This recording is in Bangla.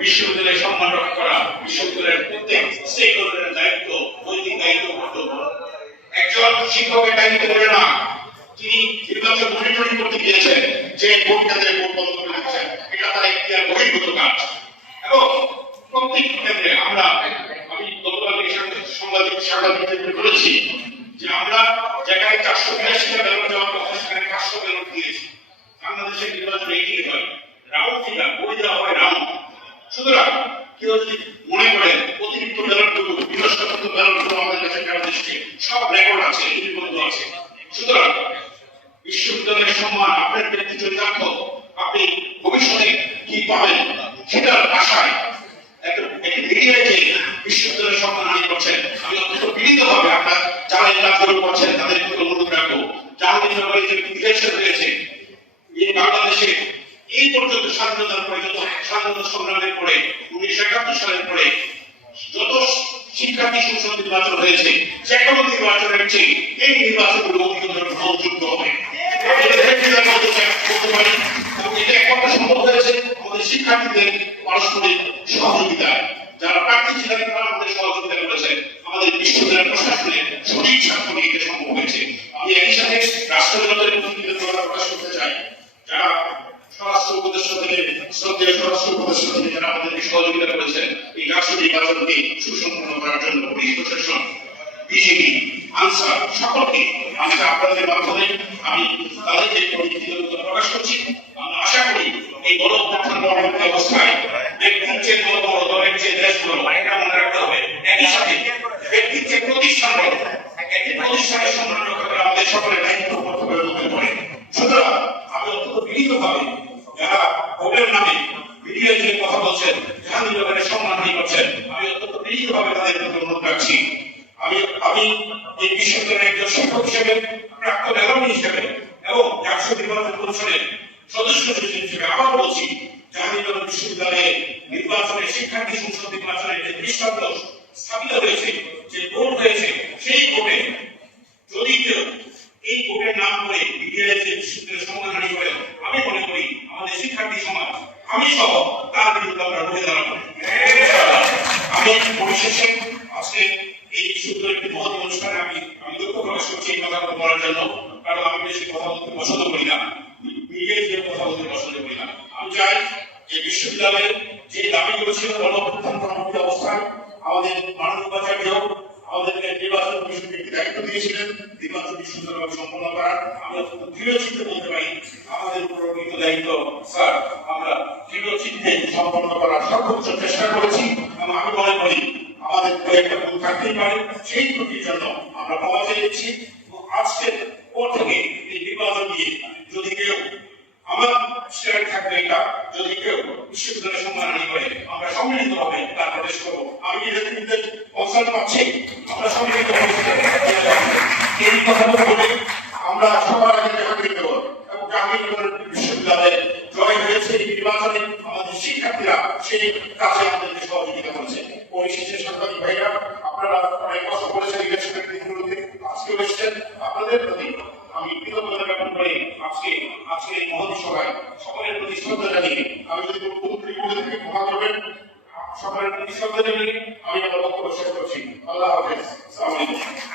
বিশ্ববিদ্যালয়ের সম্মান রক্ষা করা বিশ্ববিদ্যালয়ের প্রত্যেক স্টেক হোল্ডারের দায়িত্ব, নৈতিক দায়িত্ব কর্তব্য একজন শিক্ষকের দায়িত্ব বলে না, তিনি নির্বাচন মনিটরিং করতে গিয়েছেন, যে ভোট কেন্দ্রে ভোট বন্ধ করে দিচ্ছেন এটা তার একটি বহির্ভূত কাজ। এবং প্রত্যেক কেন্দ্রে আমরা, আমি গতকাল সাংবাদিক সাংবাদিকদের বলেছি যে আমরা যেখানে চারশো বিরাশিটা ব্যালট দেওয়ার কথা, সেখানে পাঁচশো ব্যালট দিয়েছি। বাংলাদেশের নির্বাচন এগিয়ে হয় ফিগার বই দেওয়া হয় রাউন্ড সুতরাং কেউ যদি মনে করেন অতিরিক্ত ব্যালটগুলো বিনষ্টকৃত ব্যালটগুলো আমাদের কাছে এসছে, সব রেকর্ড আছে লিপিবদ্ধ আছে। সুতরাং বিশ্ববিদ্যালয়ের সম্মান, আপনার ব্যক্তি চরিতার্থ, আপনি ভবিষ্যতে কি পাবেন সেটার আশায় আমি অত্যন্ত বিনীত হবে আপনার যারা এই কাজগুলো করছেন হয়েছে, এই বাংলাদেশে পর্যন্ত স্বাধীনতার পরে, যত স্বাধীনতা সংগ্রামের পরে, উনিশশো একাত্তর সালের পরে যত শিক্ষার্থী সংসদ নির্বাচন হয়েছে যে কোনো নির্বাচনের চেয়ে এই নির্বাচনগুলো অধিকতর গ্রহণযোগ্য হবে। এটা একমাত্র আমাদের শিক্ষার্থীদের পারস্পরিক সহযোগিতায়। যারা প্রার্থী ছিলেন, তারা আমাদের সহযোগিতা করেছে আমাদের বিশ্ববিদ্যালয় সুসম্পন্ন করার জন্য প্রশাসন বিজেপি, আনসার, সকলকে আজকে আপনাদের মাধ্যমে, আমি তাদেরকে কৃতজ্ঞতা প্রকাশ করছি। আমরা আশা করি এই পরবর্তী অবস্থায় দেখুন যে বড় বড় দলের যে দেশগুলো বড় এটা মনে রাখতে হবে, একই সাথে ব্যক্তির চেয়ে প্রতিষ্ঠান বড় একটি প্রতিষ্ঠানের সম্মান রক্ষা করা আমাদের সকলের দায়িত্ব কর্তব্যের মধ্যে পড়ে সুতরাং আমি অত্যন্ত বিনীতভাবে যারা ভোটের নামে মিডিয়ায় যে কথা বলছেন জাহাঙ্গীরনগরের সম্মানহানি করছেন আমি বিনীতভাবে তাদের রাখছি? আমি আমি এই বিশ্ববিদ্যালয়ের একজন শিক্ষক হিসেবে, প্রাক্তন এলামী হিসেবে এবং নির্বাচন সদস্য সচিব হিসেবে আবার বলছি, জাহাঙ্গীরনগর বিশ্ববিদ্যালয়ে নির্বাচনে শিক্ষার্থী সংসদ নির্বাচনের যে দৃষ্টান্ত স্থাপিত হয়েছে যে ভোট হয়েছে সেই ভোটে যদি কেউ এই ভোটের নাম করে বিডিআই যে বিশ্ববিদ্যালয়ের সম্মানহানি করে আমি মনে করি আমাদের শিক্ষার্থী সমাজ আমি সহ তার বিরুদ্ধে আমরা রুখে দাঁড়াবো আমি পরিশেষে আজকে এই বিশ্ববিদ্যালয়ের একটি মহৎ অনুষ্ঠানে আমি আমি দুঃখ প্রকাশ করছি এই কথাগুলো বলার জন্য কারণ আমি বেশি কথা বলতে পছন্দ করি না মিডিয়ায় যে কথা বলতে পছন্দ করি না আমি চাই যে বিশ্ববিদ্যালয়ের যে দাবিগুলো ছিল গণঅভ্যুত্থান পরবর্তী অবস্থায় আমাদের মাননীয় উপাচার্য আমাদেরকে নির্বাচন কমিশনকে দায়িত্ব দিয়েছিলেন নির্বাচন সুন্দরভাবে সম্পন্ন করার আমরা দৃঢ় চিন্তে বলতে পারি আমাদের অর্পিত দায়িত্ব স্যার আমরা দৃঢ় চিন্তে সম্পন্ন করার সর্বোচ্চ চেষ্টা করেছি এবং আমি মনে করি আমাদের কয়েকটা ভুল থাকতেই পারে সেই ত্রুটির জন্য আমরা ক্ষমা চেয়েছি এবং আজকের পর থেকে এই নির্বাচন নিয়ে যদি কেউ আমার স্ট্যান্ড থাকবে এটা যদি কেউ বিশ্ববিদ্যালয়ের সম্মানহানি করে আমরা সম্মিলিত হবে, তার প্রদেশ করব। আমি কি নেতৃত্বের কনসার্ন পাচ্ছি। আমরা সম্মিলিত এই কথাটা বলে আমরা সবার আগে জাহাঙ্গীর দেব এবং জাহাঙ্গীরনগর বিশ্ববিদ্যালয়ে জয় হয়েছে। এই নির্বাচনে আমাদের শিক্ষার্থীরা সেই কাজে আমাদেরকে সহযোগিতা করেছে। পরিশেষে সাংবাদিক ভাইরা, আপনারা অনেক কষ্ট করেছেন, ইলেকশনের দিনগুলোতে। আজকেও এসেছেন। সম্মানিত কৃষকদের নিয়ে আমি আমার বক্তব্য শেষ করছি। আল্লাহ হাফেজ। আসসালামু আলাইকুম।